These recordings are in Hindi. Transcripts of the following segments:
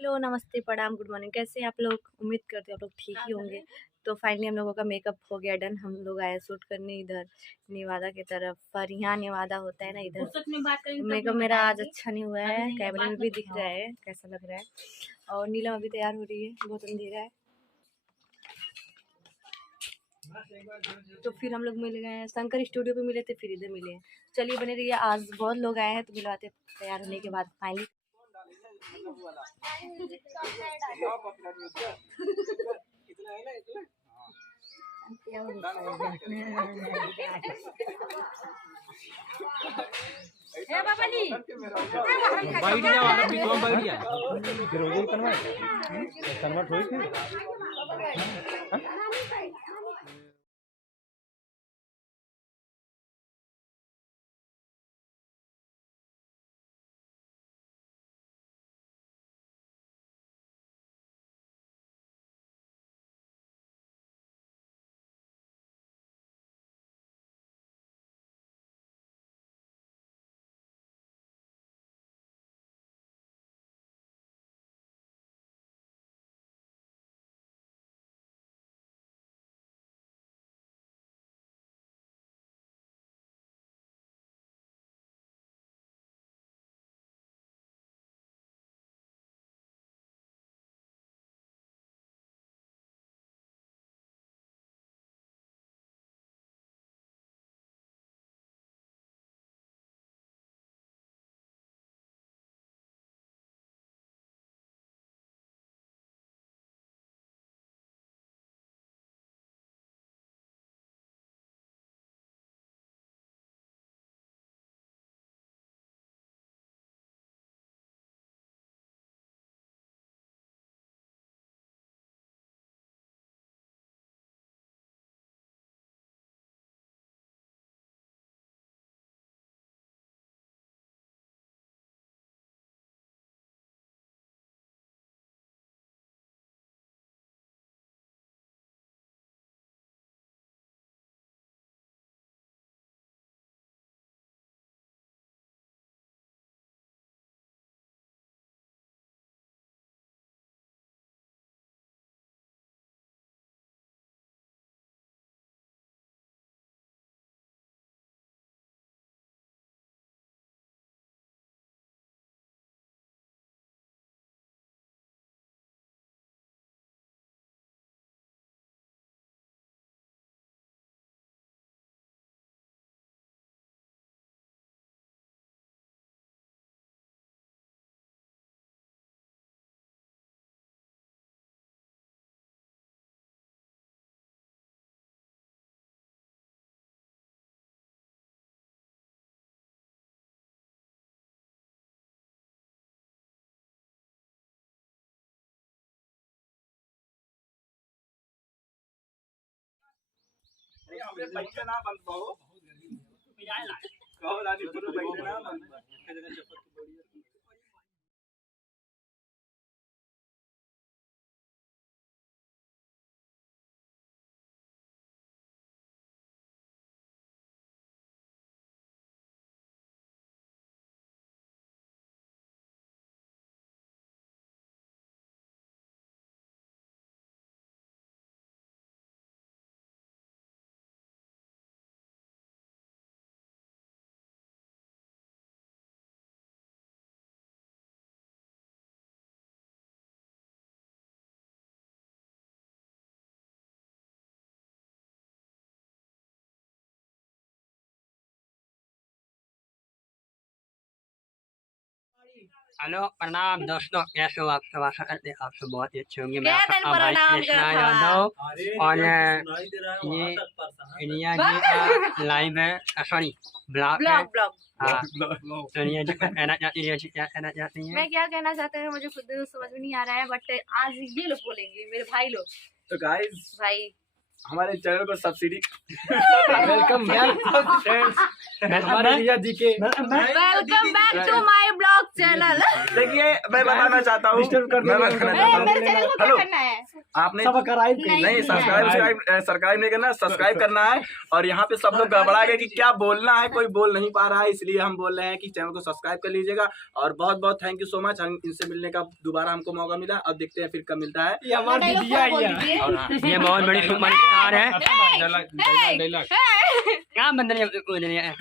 हेलो, नमस्ते, प्रणाम, गुड मॉर्निंग। कैसे हैं आप लोग? उम्मीद करते हैं आप लोग ठीक ही होंगे। तो फाइनली हम लोगों का मेकअप हो गया डन। हम लोग आए शूट करने इधर नेवादा की तरफ, पर यहाँ नेवादा होता है ना इधर। मेकअप मेरा आज अच्छा नहीं हुआ है, कैमरे में भी दिख रहा है कैसा लग रहा है। और नीलम अभी तैयार हो रही है, बहुत अंधेरा है। तो फिर हम लोग मिल गए शंकर स्टूडियो पे मिले थे, फिर इधर मिले हैं। चलिए बने रहिए, आज बहुत लोग आए हैं तो मिलवाते तैयार होने के बाद फाइनली। कन्वर्ट हुई थी। हेलो प्रणाम दोस्तों, कैसे हो आप सब? आशा करते हैं आप सब बहुत ही अच्छे होंगे। मैं क्या आपका भाई प्रणाम कृष्णा करत यादव और ये सोनिया जी का लाइव है, सॉरी ब्लॉग है। ब्लॉग हाँ, सोनिया जी कहना चाहती है, क्या कहना चाहती है? मैं क्या कहना चाहते हैं मुझे खुद समझ में नहीं आ रहा है, बट आज ये लोग बोलेंगे, मेरे भाई लोग। तो गाइस भाई हमारे चैनल को सब्सिडी वेलकम हमारे रिया जी के welcome back to my blog channel. देखिए मैं बताना चाहता हूँ हेलो आपने नहीं सब्सक्राइब नहीं करना, सब्सक्राइब करना है। और यहाँ पे सब लोग गड़बड़ा गए कि क्या बोलना है, कोई बोल नहीं पा रहा है, इसलिए हम बोल रहे हैं कि चैनल को सब्सक्राइब कर लीजिएगा। और बहुत बहुत थैंक यू सो मच, हम इनसे मिलने का दोबारा हमको मौका मिला। अब देखते हैं फिर कब मिलता है। ये बहुत बड़ी सुपरस्टार है। क्या बंदे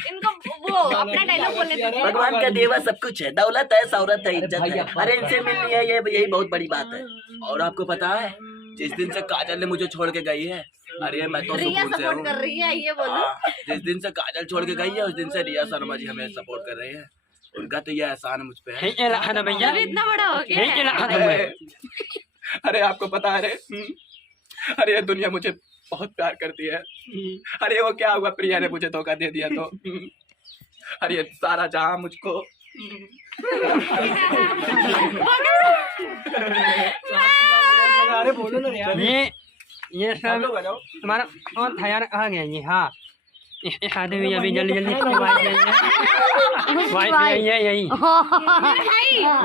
इनको वो अपना डायलॉग बोलने दो। भगवान का देवा सब कुछ है, दौलत है, शौहरत है, इज्जत है। अरे इनसे मिलनी है, ये यही बहुत बड़ी बात है। और आपको पता है जिस दिन से काजल ने मुझे छोड़ के गई है, अरे मैं तो रिया सुकून से सपोर्ट हूँ। कर रही है, ये बोलो। जिस दिन से काजल छोड़ के गई है उस दिन से रिया शर्मा जी हमें सपोर्ट कर रहे हैं। उनका तो ये एहसान मुझ पे है। भैया अभी इतना बड़ा हो गया। अरे आपको पता है अरे ये दुनिया मुझे बहुत प्यार करती है। अरे वो क्या हुआ, प्रिया ने मुझे धोखा दे दिया तो अरे ये सारा जहां मुझको अरे बोलो ना यार। ये सब तुम्हारा कौन था यार, कहाँ गया ये? हाँ इसके शादी में अभी जल्दी जल्दी वाइफ यही है, यही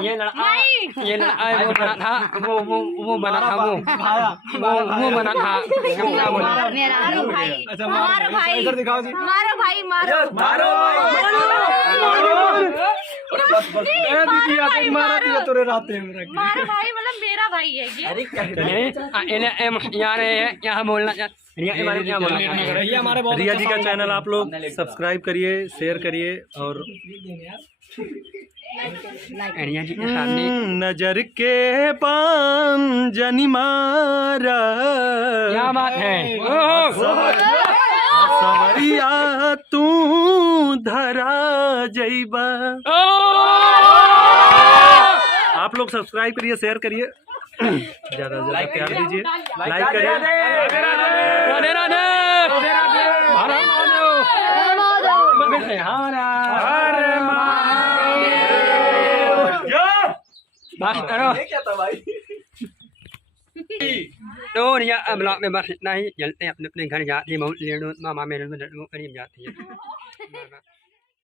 ये लड़का वो बना था, वो बना था, वो बना था। मारो भाई, अच्छा मारो भाई, इधर दिखाओ जी। मारो भाई, मारो मारो दीदी आप मारा दिया तोरे रात में मारो भाई, मतलब मेरा भाई है ये। अरे क्या यार क्या बोलना रिया के बारे में क्या बोलना? रिया हमारे बहुत रिया जी का चैनल आप लोग सब्सक्राइब करिए, शेयर करिए। और रिया जी के सामने नजर के पाम जनी मारा, क्या बात है? सवरिया तू धरा जइबा। आप लोग सब्सक्राइब करिए, शेयर करिए, ज्यादा ज्यादा प्यार दीजिए, लाइक करिए। राधे राधे बस करो। क्या था भाई? तो रिया ब्लॉग में बस इतना ही, चलते अपने अपने घर जाते हैं। बहुत लेट मामा मेरे करीब जाती है।